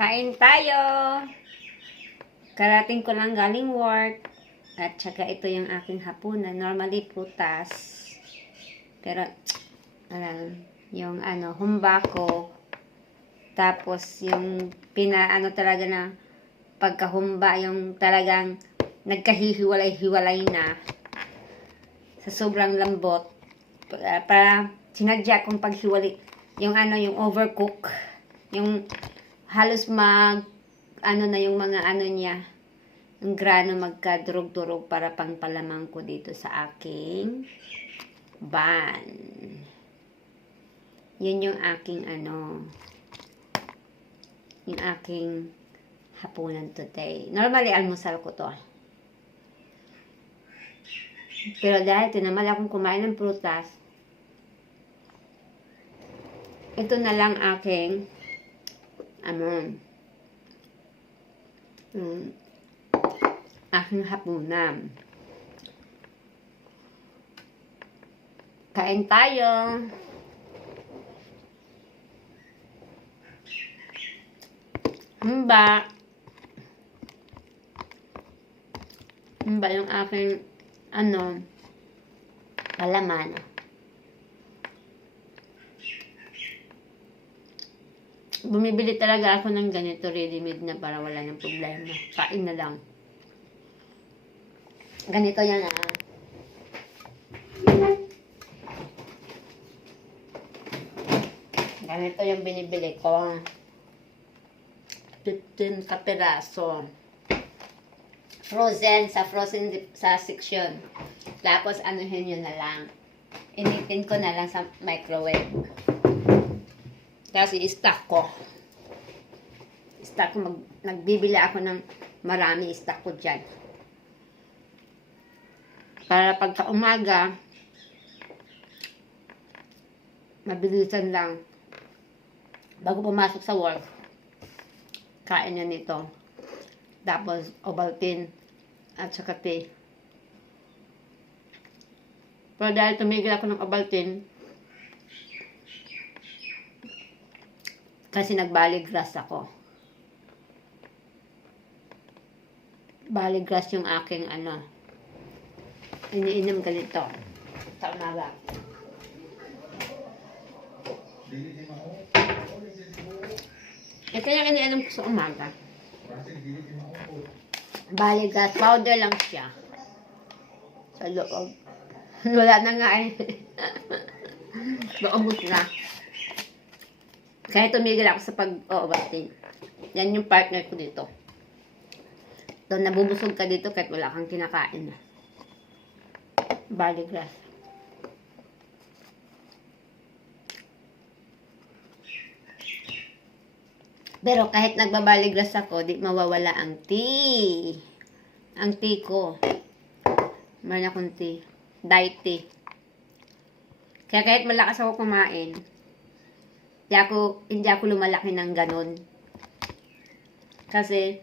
Kain tayo. Karating ko lang galing work. At saka ito yung aking hapunan. Normally prutas. Pero, yung humba ko. Tapos, yung talaga na pagkahumba, yung talagang nagkahihiwalay-hiwalay na. Sa sobrang lambot. Para sinadya kong paghiwalay. Yung yung overcook. Yung halos yung mga niya. Ang grano magkadurog-durog para pangpalamang ko dito sa aking ban. Yun yung aking yung aking hapunan today. Normally, almusal ko to. Pero dahil tinamal akong kumain ng prutas, ito na lang aking aking hapunan. Kain tayo. Humba yung aking palaman. Bumibili talaga ako ng ganito ready-made na para wala ng problema. Kain na lang. Ganito yan Ganito yung binibili ko. 15 kapiraso. Frozen sa section. Tapos anuhin yun na lang. Initin ko na lang sa microwave. Tapos i-stack ko. Nagbibili ako ng marami, i-stack ko dyan. Para pagka umaga, mabilisan lang. Bago pumasok sa work, kain na nito. Tapos, Ovaltine at saka tea. Pero dahil tumigil ako ng Ovaltine, kasi nag-Baligras ako. Baligras yung aking iniinom ganito sa umaga. Ito yung iniinom ko sa umaga. Baligras powder lang siya. Sa loob. Wala na nga Naubos na. Kaya tumigil ako sa pag-Ovaltine. Yan yung partner ko dito. So, nabubusog ka dito kahit wala kang kinakain. Baligras. Pero kahit nagbabaligras ako, di mawawala ang tea. Ang tea ko. Meron akong tea. Diet tea. Kaya kahit malakas ako kumain, hindi ako lumalaki ng ganun. Kasi,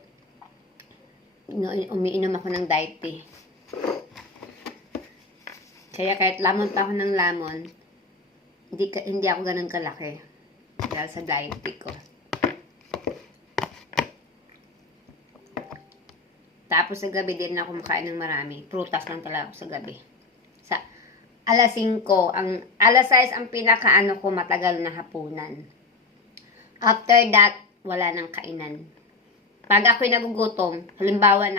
umiinom ako ng diet tea. Kaya kahit lamon pa ako ng lamon, hindi ako ganun kalaki. Dahil sa diet tea ko. Tapos sa gabi din ako makain ng marami. Prutas lang talaga ako sa gabi. Sa alas 5, alas 6 ang pinakaano ko matagal na hapunan. After that, wala nang kainan. Pag ako'y nagugutom, halimbawa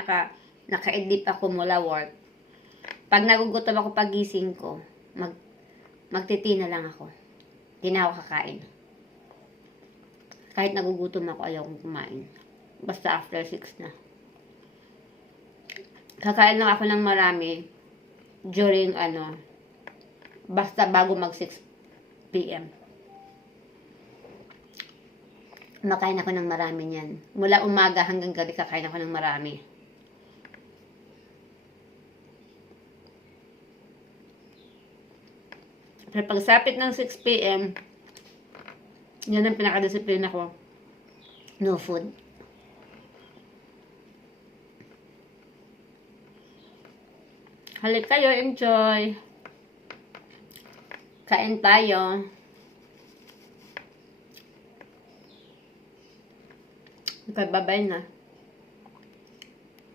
naka-edip ako mula work, pag nagugutom ako pagising ko, magtiti na lang ako. Hindi na ako kakain. Kahit nagugutom ako, ayaw kong kumain. Basta after 6 na. Kakain lang ako ng marami during basta bago mag 6 p.m. Makain ako ng marami niyan. Mula umaga hanggang gabi kakain ako ng marami. Pero pagsapit ng 6 p.m., yan ang pinakadisiplina ko. No food. Halik kayo, enjoy. Kain tayo. Okay, bye-bye na.